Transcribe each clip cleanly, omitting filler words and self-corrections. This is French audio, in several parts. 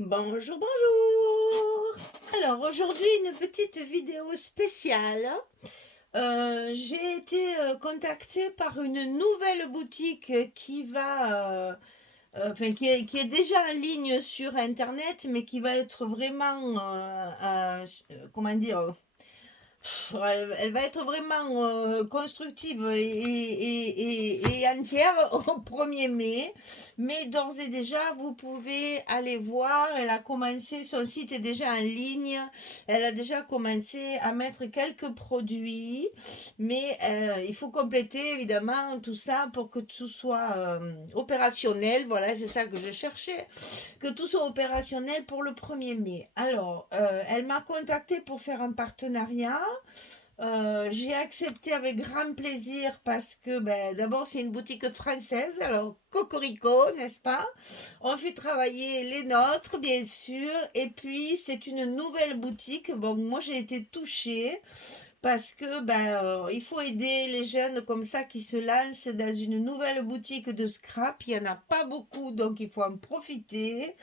Bonjour, bonjour. Alors aujourd'hui une petite vidéo spéciale. J'ai été contactée par une nouvelle boutique qui va, enfin qui est déjà en ligne sur Internet, mais qui va être vraiment, comment dire, elle va être vraiment constructive et entière au 1er mai. Mais d'ores et déjà, vous pouvez aller voir. Elle a commencé, son site est déjà en ligne. Elle a déjà commencé à mettre quelques produits. Mais il faut compléter évidemment tout ça pour que tout soit opérationnel. Voilà, c'est ça que je cherchais, que tout soit opérationnel pour le 1er mai. Alors, elle m'a contacté pour faire un partenariat. J'ai accepté avec grand plaisir parce que ben, d'abord c'est une boutique française, alors cocorico, n'est-ce pas? On fait travailler les nôtres, bien sûr, et puis c'est une nouvelle boutique. Bon, moi j'ai été touchée parce que ben, il faut aider les jeunes comme ça qui se lancent dans une nouvelle boutique de scrap. Il n'y en a pas beaucoup, donc il faut en profiter.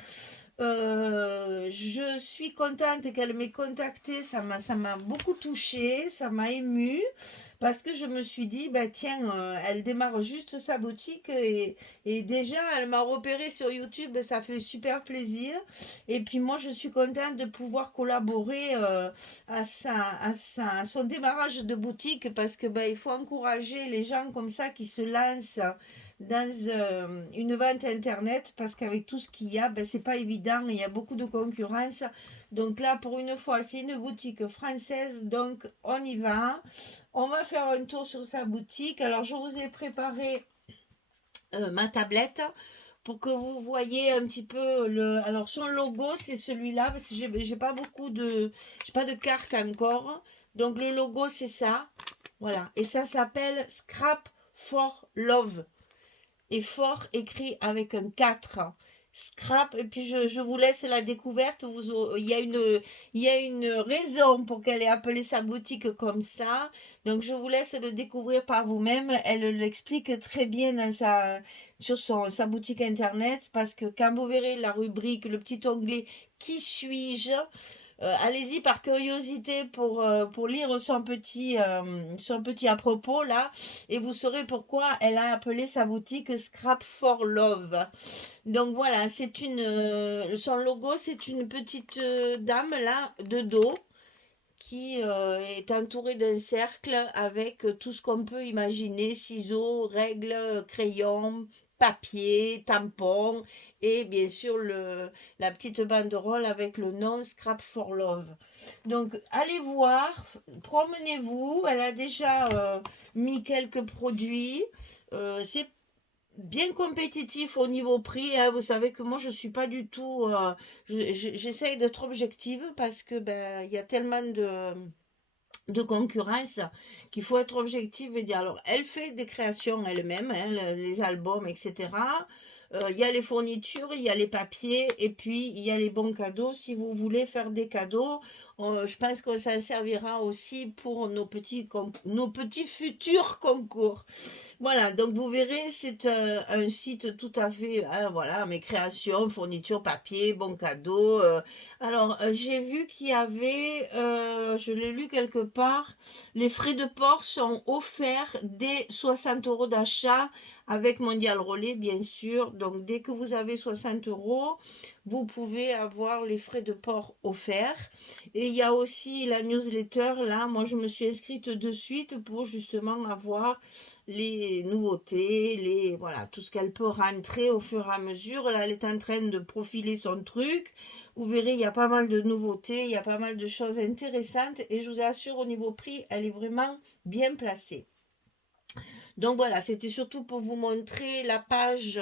Je suis contente qu'elle m'ait contactée, ça m'a beaucoup touchée, ça m'a émue, parce que je me suis dit, bah tiens, elle démarre juste sa boutique et déjà elle m'a repéré sur YouTube, ça fait super plaisir. Et puis moi je suis contente de pouvoir collaborer à son démarrage de boutique, parce que bah, il faut encourager les gens comme ça qui se lancent dans une vente internet, parce qu'avec tout ce qu'il y a, ben, c'est pas évident, il y a beaucoup de concurrence. Donc là, pour une fois, c'est une boutique française, donc on y va. On va faire un tour sur sa boutique. Alors, je vous ai préparé ma tablette pour que vous voyez un petit peu le. Alors, son logo, c'est celui-là, parce que j'ai pas beaucoup de. J'ai pas de carte encore. Donc, le logo, c'est ça. Voilà. Et ça s'appelle Scrap for Love, et fort écrit avec un 4. Scrap, et puis je vous laisse la découverte. Il y a une raison pour qu'elle ait appelé sa boutique comme ça. Donc je vous laisse le découvrir par vous-même. Elle l'explique très bien sur sa boutique internet, parce que quand vous verrez la rubrique, le petit onglet Qui suis-je, allez-y par curiosité pour lire son petit à propos là, et vous saurez pourquoi elle a appelé sa boutique Scrap for Love. Donc voilà, son logo, c'est une petite dame là de dos qui est entourée d'un cercle avec tout ce qu'on peut imaginer, ciseaux, règles, crayons, papier, tampons, et bien sûr la petite banderole avec le nom Scrap for Love. Donc allez voir, promenez-vous, elle a déjà mis quelques produits. C'est bien compétitif au niveau prix, hein. Vous savez que moi je suis pas du tout, j'essaye d'être objective, parce que ben il y a tellement de concurrence qu'il faut être objective et dire. Alors elle fait des créations elle-même, hein, les albums, etc. Il y a les fournitures, il y a les papiers, et puis il y a les bons cadeaux. Si vous voulez faire des cadeaux, je pense qu'on s'en servira aussi pour nos petits futurs concours. Voilà, donc vous verrez, c'est un site tout à fait, hein, voilà, mes créations, fournitures, papier, bons cadeaux. Alors, j'ai vu qu'il y avait, je l'ai lu quelque part, les frais de port sont offerts dès 60 € d'achat, avec Mondial Relais, bien sûr. Donc, dès que vous avez 60 €, vous pouvez avoir les frais de port offerts. Et il y a aussi la newsletter, là, moi je me suis inscrite de suite pour justement avoir les nouveautés, voilà, tout ce qu'elle peut rentrer au fur et à mesure. Là, elle est en train de profiler son truc. Vous verrez, il y a pas mal de nouveautés, il y a pas mal de choses intéressantes, et je vous assure, au niveau prix, elle est vraiment bien placée. Donc voilà, c'était surtout pour vous montrer la page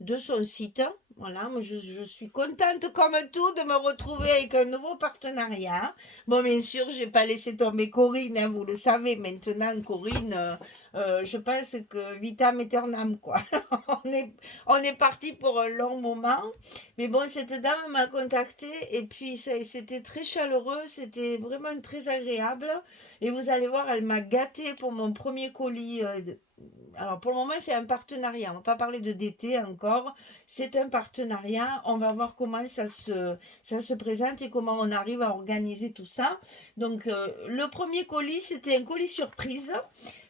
de son site. Voilà, moi je suis contente comme tout de me retrouver avec un nouveau partenariat. Bon, bien sûr, je n'ai pas laissé tomber Corinne, hein, vous le savez maintenant. Corinne, je pense que vitam aeternam, quoi. on est, on est parti pour un long moment. Mais bon, cette dame m'a contactée, et puis c'était très chaleureux, c'était vraiment très agréable. Et vous allez voir, elle m'a gâtée pour mon premier colis. alors pour le moment, c'est un partenariat. On va pas parler de DT encore. C'est un partenariat. On va voir comment ça se présente et comment on arrive à organiser tout ça. Donc, le premier colis, c'était un colis surprise.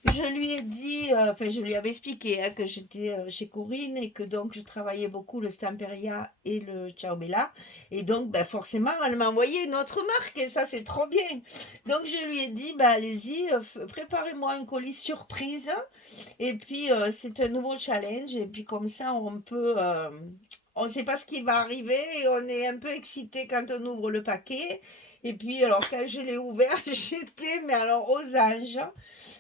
Je lui ai dit, enfin, je lui avais expliqué que j'étais chez Corinne et que donc je travaillais beaucoup le Stamperia et le Ciao Bella. Et donc, ben, forcément, elle m'a envoyé une autre marque et ça, c'est trop bien. Donc, je lui ai dit, bah, allez-y, préparez-moi un colis surprise. Et puis, c'est un nouveau challenge. Et puis, comme ça, on peut. On ne sait pas ce qui va arriver et on est un peu excité quand on ouvre le paquet. Et puis, alors, quand je l'ai ouvert, j'étais, mais alors, aux anges.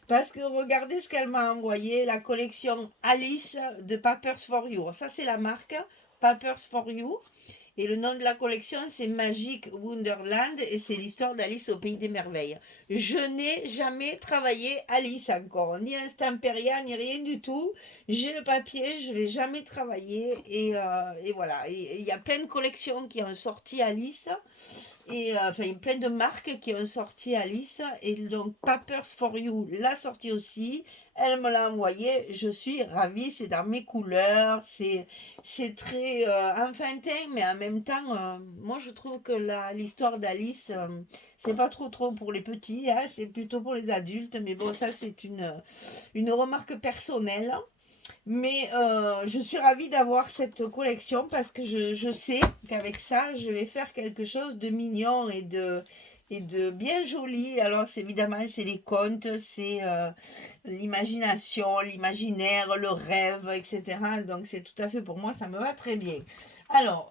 Parce que regardez ce qu'elle m'a envoyé, la collection Alice de Papers for You. Ça, c'est la marque Papers for You. Et le nom de la collection, c'est Magic Wonderland et c'est l'histoire d'Alice au Pays des Merveilles. Je n'ai jamais travaillé Alice encore, ni un Stamperia, ni rien du tout. J'ai le papier, je ne l'ai jamais travaillé et voilà. Et il y a plein de collections qui ont sorti Alice et enfin plein de marques qui ont sorti Alice et donc Papers for You l'a sorti aussi. Elle me l'a envoyé, je suis ravie, c'est dans mes couleurs, c'est très enfantin, mais en même temps, moi je trouve que l'histoire d'Alice, c'est pas trop pour les petits, hein, c'est plutôt pour les adultes, mais bon, ça c'est une remarque personnelle. Mais je suis ravie d'avoir cette collection parce que je sais qu'avec ça, je vais faire quelque chose de mignon et de bien joli. Alors, évidemment, c'est les contes, c'est l'imagination, l'imaginaire, le rêve, etc. Donc, c'est tout à fait pour moi, ça me va très bien. Alors,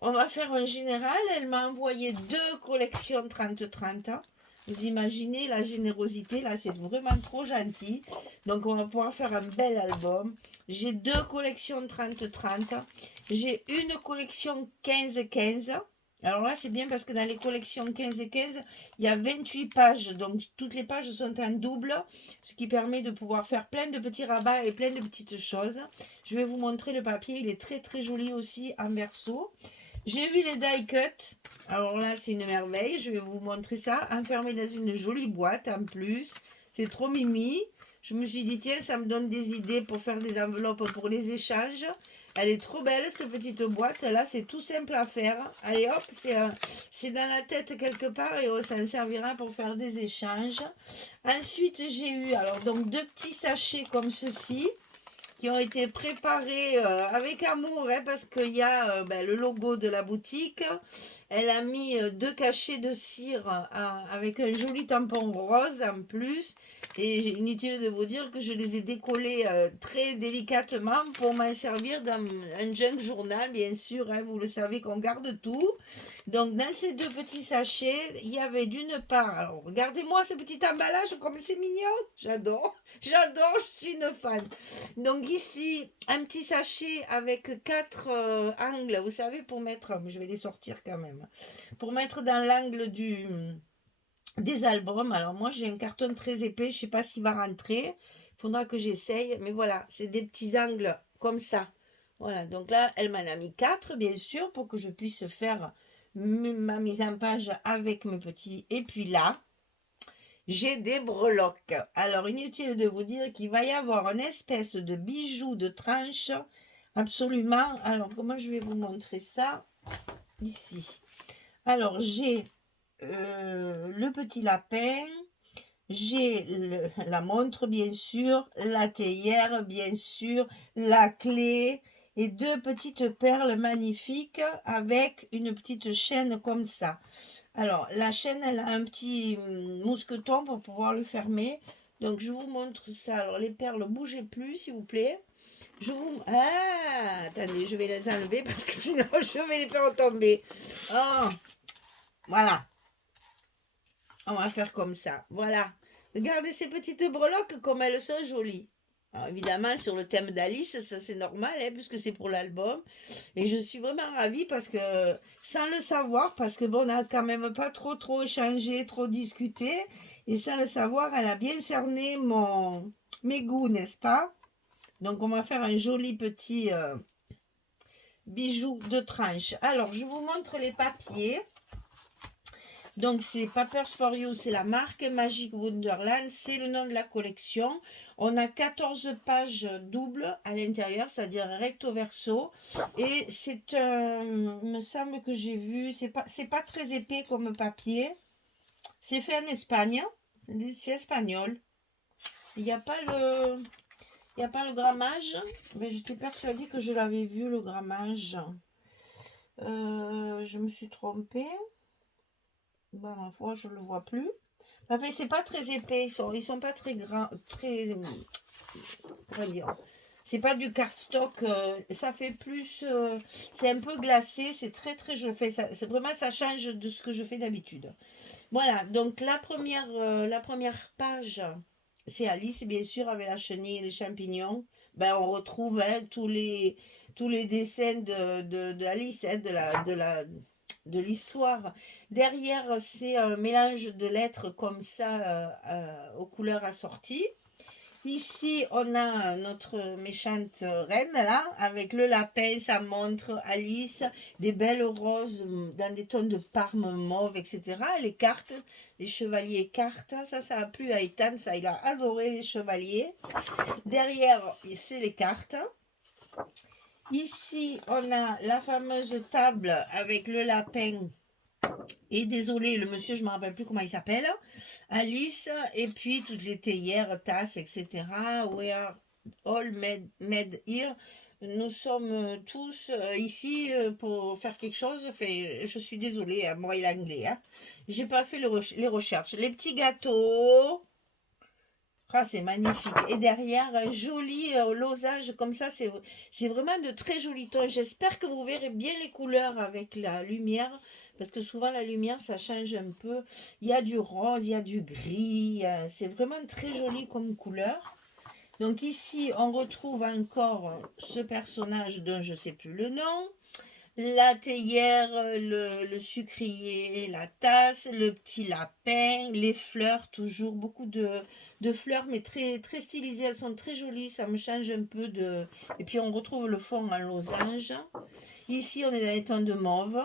on va faire un général. Elle m'a envoyé 2 collections 30-30. Vous imaginez la générosité, là, c'est vraiment trop gentil. Donc, on va pouvoir faire un bel album. J'ai 2 collections 30-30. J'ai une collection 15-15. Alors là, c'est bien parce que dans les collections 15 et 15, il y a 28 pages. Donc, toutes les pages sont en double, ce qui permet de pouvoir faire plein de petits rabats et plein de petites choses. Je vais vous montrer le papier. Il est très joli aussi en verso. J'ai vu les die cut. Alors là, c'est une merveille. Je vais vous montrer ça. Enfermé dans une jolie boîte en plus. C'est trop mimi. Je me suis dit, tiens, ça me donne des idées pour faire des enveloppes pour les échanges. Elle est trop belle, cette petite boîte. Là, c'est tout simple à faire. Allez, hop, c'est dans la tête quelque part et ça me servira pour faire des échanges. Ensuite, j'ai eu alors donc 2 petits sachets comme ceci qui ont été préparés avec amour hein, parce qu'il y a le logo de la boutique. Elle a mis 2 cachets de cire avec un joli tampon rose en plus. Et inutile de vous dire que je les ai décollés très délicatement pour m'en servir dans un junk journal, bien sûr. Hein, vous le savez qu'on garde tout. Donc, dans ces 2 petits sachets, il y avait d'une part, alors regardez-moi ce petit emballage, comme c'est mignon. J'adore, je suis une fan. Donc, ici, un petit sachet avec 4 angles, vous savez, pour mettre, je vais les sortir quand même, pour mettre dans l'angle des albums. Alors moi j'ai un carton très épais, je sais pas s'il va rentrer, il faudra que j'essaye, mais voilà, c'est des petits angles comme ça. Voilà, donc là elle m'en a mis 4 bien sûr pour que je puisse faire ma mise en page avec mes petits. Et puis là, j'ai des breloques. Alors inutile de vous dire qu'il va y avoir une espèce de bijou de tranche absolument. Alors comment je vais vous montrer ça ici. Alors j'ai le petit lapin, j'ai la montre bien sûr, la théière bien sûr, la clé et 2 petites perles magnifiques avec une petite chaîne comme ça. Alors la chaîne elle a un petit mousqueton pour pouvoir le fermer. Donc je vous montre ça. Alors les perles, bougez plus s'il vous plaît. Attendez, je vais les enlever parce que sinon je vais les faire tomber. Oh, voilà. On va faire comme ça. Voilà. Regardez ces petites breloques comme elles sont jolies. Alors évidemment, sur le thème d'Alice, ça c'est normal, hein, puisque c'est pour l'album. Et je suis vraiment ravie parce que, sans le savoir, parce que bon, on n'a quand même pas trop échangé, trop discuté. Et sans le savoir, elle a bien cerné mes goûts, n'est-ce pas? Donc on va faire un joli petit bijou de tranche. Alors, je vous montre les papiers. Donc, c'est Papers for You, c'est la marque Magic Wonderland, c'est le nom de la collection. On a 14 pages doubles à l'intérieur, c'est-à-dire recto verso. Et c'est un, il me semble que j'ai vu, c'est pas très épais comme papier. C'est fait en Espagne, c'est espagnol. Il n'y a pas le, il n'y a pas le grammage, mais j'étais persuadée que je l'avais vu le grammage. Je me suis trompée. Ben, ma foi, je ne le vois plus. Enfin, c'est pas très épais, ils sont pas très grands, très, comment dire, c'est pas du cardstock, ça fait plus, c'est un peu glacé, c'est très très, je fais ça, c'est vraiment, ça change de ce que je fais d'habitude. Voilà, donc la première page, c'est Alice, bien sûr, avec la chenille et les champignons. Ben, on retrouve hein, tous les dessins de Alice, hein, de l'histoire. Derrière, c'est un mélange de lettres comme ça, aux couleurs assorties. Ici, on a notre méchante reine, là, avec le lapin, sa montre, Alice, des belles roses dans des tons de parme mauve, etc. Les cartes, les chevaliers cartes, ça a plu à Ethan, ça, il a adoré les chevaliers. Derrière, c'est les cartes. Ici, on a la fameuse table avec le lapin. Et désolé, le monsieur, je ne me rappelle plus comment il s'appelle. Alice, et puis toutes les théières, tasses, etc. We are all made here. Nous sommes tous ici pour faire quelque chose. Enfin, je suis désolée, hein, moi et l'anglais. Hein. J'ai pas fait les recherches. Les petits gâteaux. Ah, c'est magnifique. Et derrière, un joli losange comme ça, c'est vraiment de très jolis tons. J'espère que vous verrez bien les couleurs avec la lumière, parce que souvent la lumière, ça change un peu. Il y a du rose, il y a du gris. C'est vraiment très joli comme couleur. Donc ici, on retrouve encore ce personnage dont je ne sais plus le nom. La théière, le sucrier, la tasse, le petit lapin, les fleurs, toujours beaucoup de fleurs, mais très, très stylisées. Elles sont très jolies, ça me change un peu de... Et puis on retrouve le fond en losange. Ici, on est dans les tons de mauve.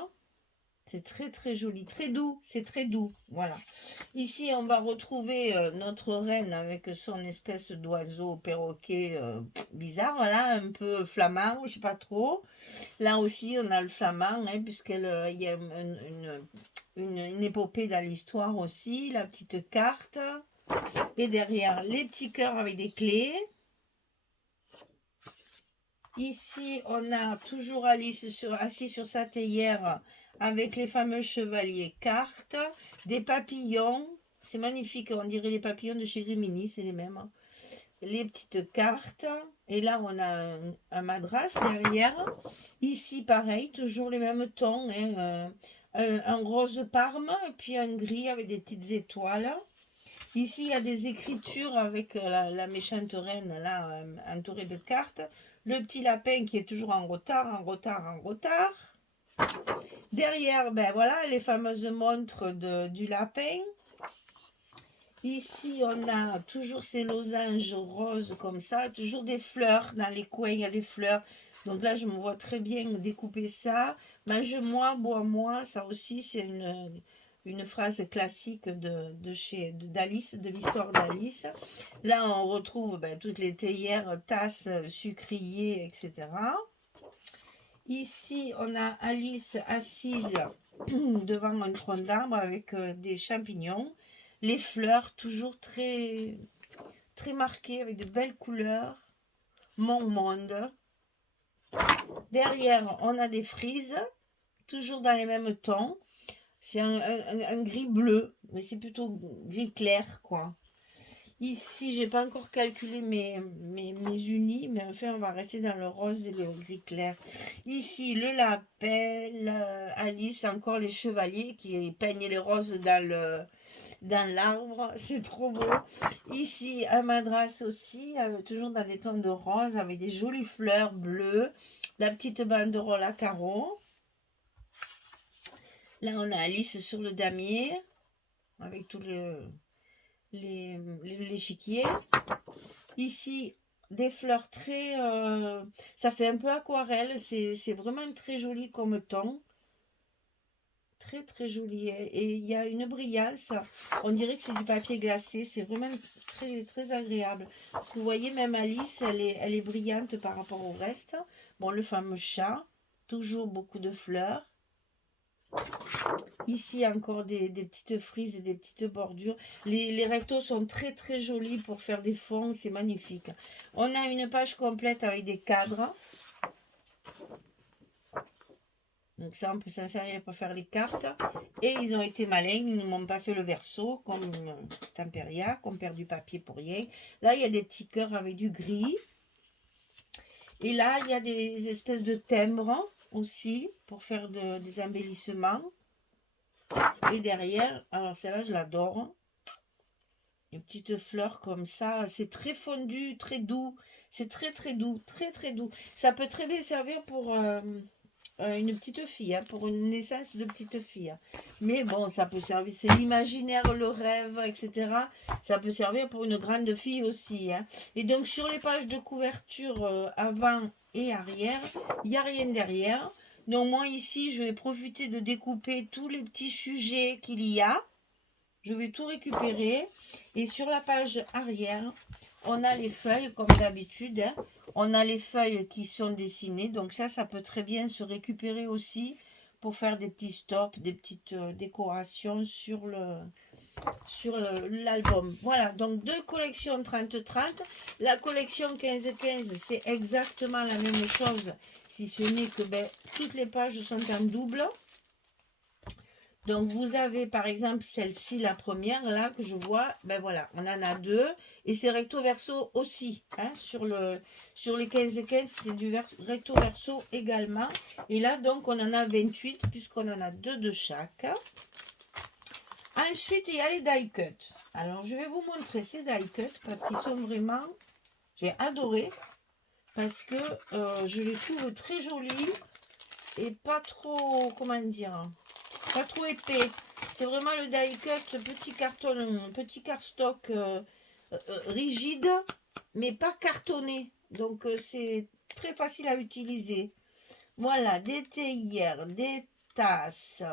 C'est très, très joli, très doux, c'est très doux, voilà. Ici, on va retrouver notre reine avec son espèce d'oiseau perroquet bizarre, voilà, un peu flamand, je sais pas trop. Là aussi, on a le flamand, hein, puisqu'il y a une épopée dans l'histoire aussi, la petite carte. Et derrière, les petits cœurs avec des clés. Ici, on a toujours Alice assis sur sa théière avec les fameux chevaliers cartes, des papillons. C'est magnifique, on dirait les papillons de chez Rimini, c'est les mêmes. Hein. Les petites cartes. Et là, on a un madras derrière. Ici, pareil, toujours les mêmes tons. Hein, un rose parme, et puis un gris avec des petites étoiles. Ici, il y a des écritures avec la méchante reine, là, entourée de cartes. Le petit lapin qui est toujours en retard, en retard, en retard. Derrière, ben voilà, les fameuses montres du lapin. Ici, on a toujours ces losanges roses comme ça, toujours des fleurs. Dans les coins, il y a des fleurs. Donc là, je me vois très bien découper ça. Mange-moi, bois-moi, ça aussi, c'est une phrase classique d'Alice, de l'histoire d'Alice. Là, on retrouve ben, toutes les théières, tasses, sucriers, etc. Ici, on a Alice assise devant un tronc d'arbre avec des champignons. Les fleurs, toujours très, très marquées, avec de belles couleurs. Mon monde. Derrière, on a des frises, toujours dans les mêmes tons. C'est un gris bleu, mais c'est plutôt gris clair, quoi. Ici, j'ai pas encore calculé mes unis, mais enfin, on va rester dans le rose et le gris clair. Ici, le lapin, Alice, encore les chevaliers qui peignent les roses dans l'arbre. C'est trop beau. Ici, un madras aussi, toujours dans des tons de rose, avec des jolies fleurs bleues. La petite banderole à carreaux. Là, on a Alice sur le damier, avec tout l'échiquier. Ici, des fleurs très... ça fait un peu aquarelle, c'est vraiment très joli comme ton. Très très joli. Et il y a une brillance. On dirait que c'est du papier glacé. C'est vraiment très très agréable. Parce que vous voyez, même Alice, elle est brillante par rapport au reste. Bon, le fameux chat. Toujours beaucoup de fleurs. Ici, encore des petites frises et des petites bordures. Les rectos sont très très jolis pour faire des fonds. C'est magnifique. On a une page complète avec des cadres. Donc ça, on peut s'en servir pour faire les cartes. Et ils ont été malins, ils ne m'ont pas fait le verso, comme Temperia, qu'on perd du papier pour rien. Là, il y a des petits cœurs avec du gris. Et là, il y a des espèces de timbres aussi, pour faire des embellissements. Et derrière, alors celle-là, je l'adore. Une petite fleur comme ça. C'est très fondu, très doux. C'est très très doux, très très doux. Ça peut très bien servir pour... une petite fille, hein, pour une naissance de petite fille. Mais bon, ça peut servir, c'est l'imaginaire, le rêve, etc. Ça peut servir pour une grande fille aussi. Hein. Et donc, sur les pages de couverture avant et arrière, il n'y a rien derrière. Donc, moi, ici, je vais profiter de découper tous les petits sujets qu'il y a. Je vais tout récupérer. Et sur la page arrière, on a les feuilles, comme d'habitude. Hein. On a les feuilles qui sont dessinées. Donc ça peut très bien se récupérer aussi pour faire des petits stops, des petites décorations sur l'album. Voilà, donc deux collections 30-30. La collection 15-15, c'est exactement la même chose, si ce n'est que toutes les pages sont en double. Donc, vous avez par exemple celle-ci, la première, là, que je vois. Ben voilà, on en a deux. Et c'est recto verso aussi. Hein, sur les 15 et 15, c'est du recto verso également. Et là, donc, on en a 28, puisqu'on en a deux de chaque. Ensuite, il y a les die cut. Alors, je vais vous montrer ces die cut parce qu'ils sont vraiment... J'ai adoré. Parce que je les trouve très jolis et pas trop... Comment dire, pas trop épais. C'est vraiment le die cut petit carton, petit cardstock rigide, mais pas cartonné. Donc c'est très facile à utiliser. Voilà, des théières, des tasses,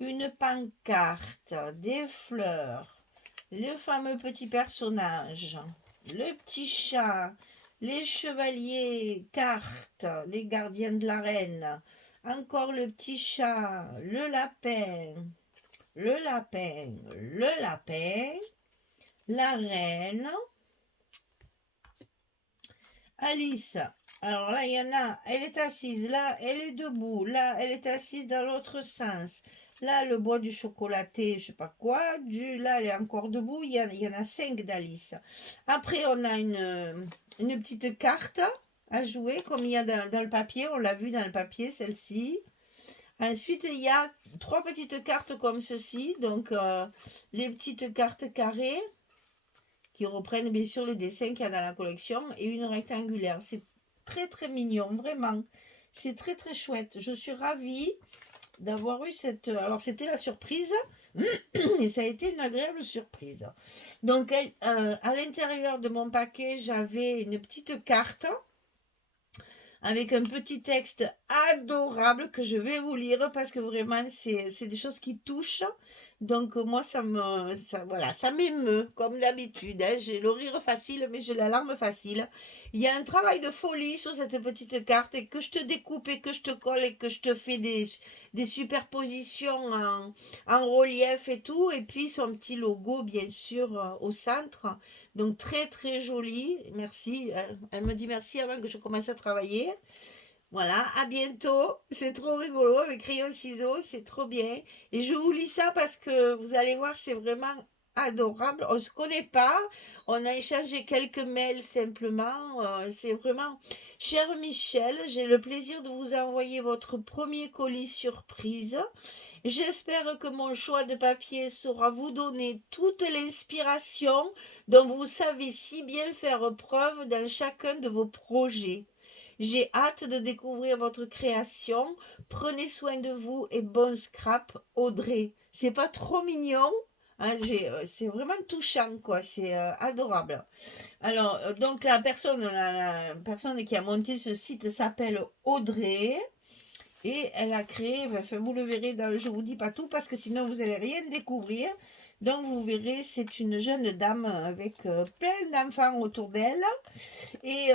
une pancarte, des fleurs, le fameux petit personnage, le petit chat, les chevaliers, cartes, les gardiens de la reine, encore le petit chat, le lapin, le lapin, le lapin, la reine, Alice. Alors là, il y en a, elle est assise, là, elle est debout, là, elle est assise dans l'autre sens. Là, le bois du chocolaté, je sais pas quoi, là, elle est encore debout, il y en a 5 d'Alice. Après, on a une petite carte à jouer, comme il y a dans le papier, on l'a vu dans le papier, celle-ci. Ensuite, il y a 3 petites cartes comme ceci, donc les petites cartes carrées, qui reprennent bien sûr les dessins qu'il y a dans la collection, et une rectangulaire. C'est très très mignon, vraiment. C'est très très chouette. Je suis ravie d'avoir eu cette... Alors c'était la surprise, et ça a été une agréable surprise. Donc à l'intérieur de mon paquet, j'avais une petite carte avec un petit texte adorable que je vais vous lire parce que vraiment c'est des choses qui touchent. Donc moi voilà, ça m'émeut comme d'habitude. Hein. J'ai le rire facile mais j'ai la larme facile. Il y a un travail de folie sur cette petite carte et que je te découpe et que je te colle et que je te fais des superpositions en relief et tout. Et puis son petit logo bien sûr au centre. Donc très très joli, merci. Elle me dit merci avant que je commence à travailler. Voilà, à bientôt. C'est trop rigolo avec crayon ciseaux, c'est trop bien. Et je vous lis ça parce que vous allez voir, c'est vraiment adorable. On ne se connaît pas, on a échangé quelques mails simplement. C'est vraiment... Cher Michel, j'ai le plaisir de vous envoyer votre premier colis surprise. J'espère que mon choix de papier saura vous donner toute l'inspiration dont vous savez si bien faire preuve dans chacun de vos projets. J'ai hâte de découvrir votre création. Prenez soin de vous et bon scrap, Audrey. C'est pas trop mignon? Hein, c'est vraiment touchant, quoi. C'est adorable. Alors, donc la personne qui a monté ce site s'appelle Audrey. Et elle a créé, enfin vous le verrez, je vous dis pas tout parce que sinon vous allez rien découvrir. Donc vous verrez, c'est une jeune dame avec plein d'enfants autour d'elle. Et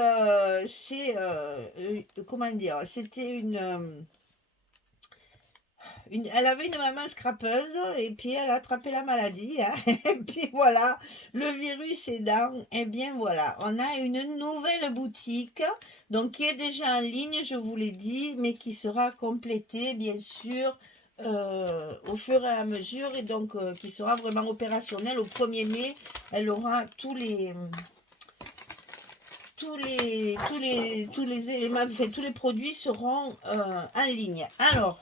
comment dire, c'était elle avait une maman scrapeuse et puis elle a attrapé la maladie. Hein. Et puis voilà, le virus aidant, et bien voilà, on a une nouvelle boutique donc qui est déjà en ligne, je vous l'ai dit, mais qui sera complétée bien sûr au fur et à mesure et donc qui sera vraiment opérationnelle au 1er mai. Elle aura tous les éléments, enfin, tous les produits seront en ligne. Alors,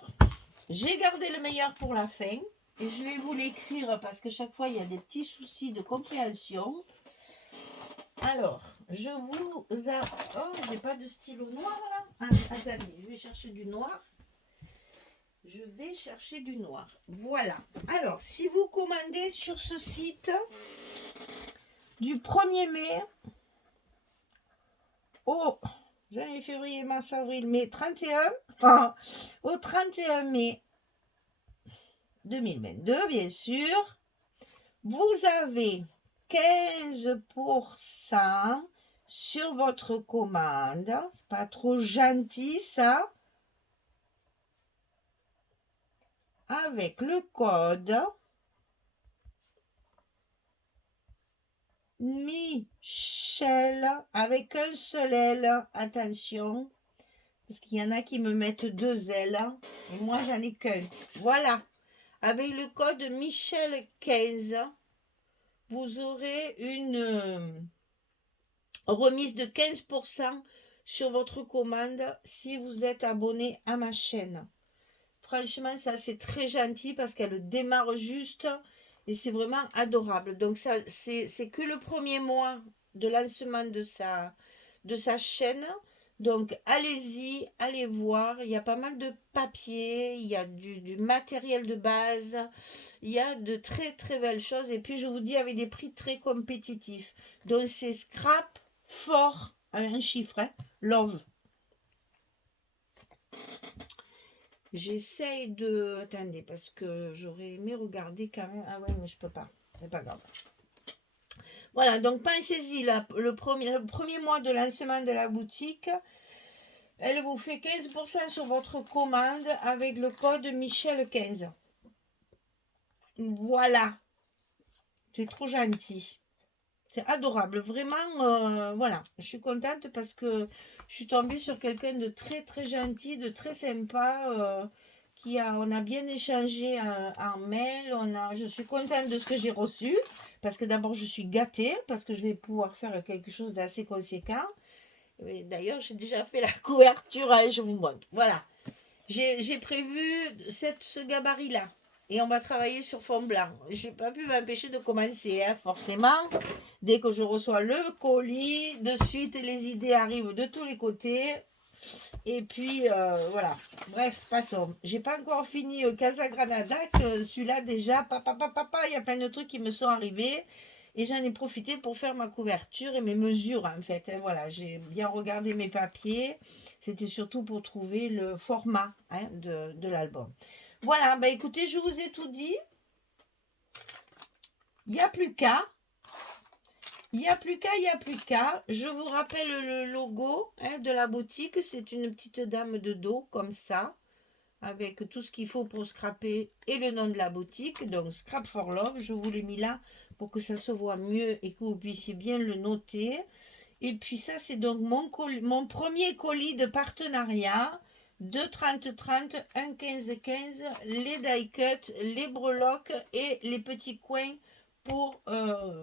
j'ai gardé le meilleur pour la fin et je vais vous l'écrire parce que chaque fois il y a des petits soucis de compréhension. Alors, je vous oh, j'ai pas de stylo noir là. Ah, attendez, je vais chercher du noir. Je vais chercher du noir. Voilà. Alors, si vous commandez sur ce site du 1er mai au janvier, février, mars, avril, mai, 31, au 31 mai 2022, bien sûr, vous avez 15% sur votre commande. C'est pas trop gentil, ça. Avec le code Michel, avec un seul L, attention, parce qu'il y en a qui me mettent 2 L, et moi j'en ai qu'un. Voilà, avec le code Michel 15, vous aurez une remise de 15% sur votre commande si vous êtes abonné à ma chaîne. Franchement, ça c'est très gentil parce qu'elle démarre juste et c'est vraiment adorable. Donc ça, c'est que le 1er mois de lancement de sa chaîne. Donc allez-y, allez voir. Il y a pas mal de papier, il y a du matériel de base, il y a de très très belles choses. Et puis je vous dis avec des prix très compétitifs. Donc c'est scrap fort avec un chiffre, hein, love. J'essaye de... Attendez, parce que j'aurais aimé regarder quand même. Ah ouais, mais je peux pas. C'est pas grave. Voilà, donc pensez-y, le premier mois de lancement de la boutique, elle vous fait 15% sur votre commande avec le code Michel15. Voilà. C'est trop gentil. C'est adorable. Vraiment, voilà. Je suis contente parce que je suis tombée sur quelqu'un de très très gentil, de très sympa. On a bien échangé en mail. Je suis contente de ce que j'ai reçu. Parce que d'abord, je suis gâtée. Parce que je vais pouvoir faire quelque chose d'assez conséquent. D'ailleurs, j'ai déjà fait la couverture. Hein, je vous montre. Voilà. J'ai prévu ce gabarit-là. Et on va travailler sur fond blanc. Je n'ai pas pu m'empêcher de commencer, hein, forcément. Dès que je reçois le colis, de suite, les idées arrivent de tous les côtés. Et puis, voilà. Bref, passons. J'ai pas encore fini Casa Granada, que celui-là, déjà, il y a plein de trucs qui me sont arrivés. Et j'en ai profité pour faire ma couverture et mes mesures, en fait. Hein, voilà, j'ai bien regardé mes papiers. C'était surtout pour trouver le format, hein, de l'album. Voilà, bah écoutez, je vous ai tout dit. Il n'y a plus qu'à. Il n'y a plus qu'à. Je vous rappelle le logo, hein, de la boutique. C'est une petite dame de dos, comme ça, avec tout ce qu'il faut pour scraper et le nom de la boutique. Donc, Scrap for Love. Je vous l'ai mis là pour que ça se voit mieux et que vous puissiez bien le noter. Et puis ça, c'est donc mon premier colis de partenariat. 2,30-30, 1,15-15, les die cut, les breloques et les petits coins pour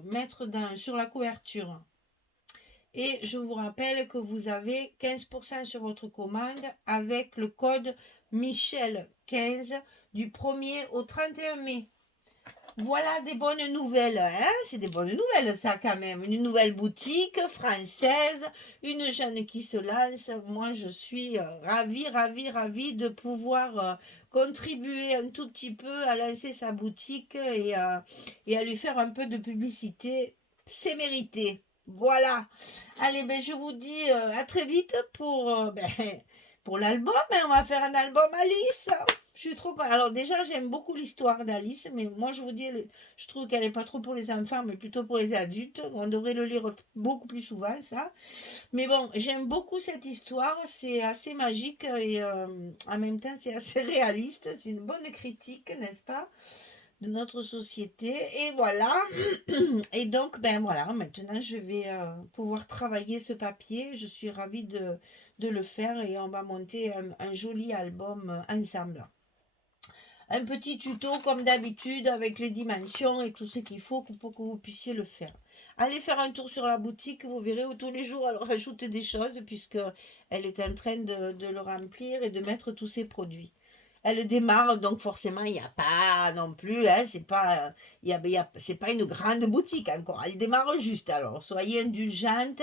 mettre sur la couverture. Et je vous rappelle que vous avez 15% sur votre commande avec le code Michel15 du 1er au 31 mai. Voilà des bonnes nouvelles, hein? C'est des bonnes nouvelles ça quand même. Une nouvelle boutique française, une jeune qui se lance. Moi je suis ravie de pouvoir contribuer un tout petit peu à lancer sa boutique et à lui faire un peu de publicité. C'est mérité. Voilà. Allez, ben, je vous dis à très vite pour pour l'album, hein, on va faire un album Alice. Je suis trop contente. Alors déjà, j'aime beaucoup l'histoire d'Alice, mais moi, je vous dis, je trouve qu'elle n'est pas trop pour les enfants, mais plutôt pour les adultes. On devrait le lire beaucoup plus souvent, ça. Mais bon, j'aime beaucoup cette histoire. C'est assez magique et en même temps, c'est assez réaliste. C'est une bonne critique, n'est-ce pas, de notre société. Et voilà. Et donc, ben voilà, maintenant, je vais pouvoir travailler ce papier. Je suis ravie de le faire et on va monter un joli album ensemble. Un petit tuto comme d'habitude avec les dimensions et tout ce qu'il faut pour que vous puissiez le faire. Allez faire un tour sur la boutique, vous verrez où tous les jours elle rajoute des choses puisque elle est en train de le remplir et de mettre tous ses produits. Elle démarre donc forcément il n'y a pas non plus, hein, c'est pas, c'est pas une grande boutique encore. Elle démarre juste. Alors soyez indulgente.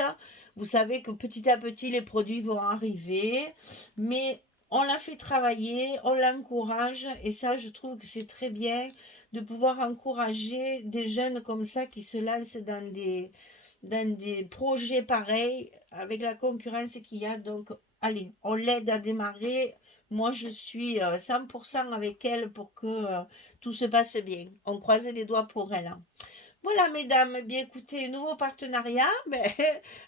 Vous savez que petit à petit les produits vont arriver, mais on la fait travailler, on l'encourage, et ça, je trouve que c'est très bien de pouvoir encourager des jeunes comme ça qui se lancent dans des projets pareils avec la concurrence qu'il y a. Donc, allez, on l'aide à démarrer. Moi, je suis 100% avec elle pour que tout se passe bien. On croise les doigts pour elle, hein. Voilà, mesdames, bien écoutez, nouveau partenariat, mais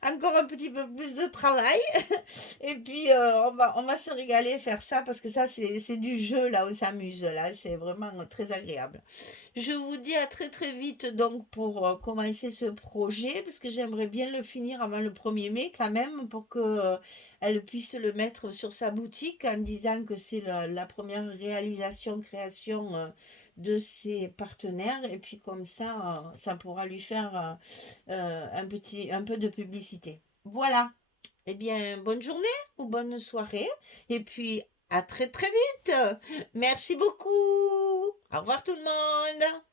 encore un petit peu plus de travail. Et puis, on va se régaler faire ça parce que ça, c'est du jeu, là, on s'amuse, là, c'est vraiment très agréable. Je vous dis à très très vite, donc, pour commencer ce projet, parce que j'aimerais bien le finir avant le 1er mai, quand même, pour que elle puisse le mettre sur sa boutique en disant que c'est la première réalisation, création de ses partenaires et puis comme ça pourra lui faire un peu de publicité. Voilà. Eh bien, bonne journée ou bonne soirée et puis à très très vite. Merci beaucoup. Au revoir tout le monde.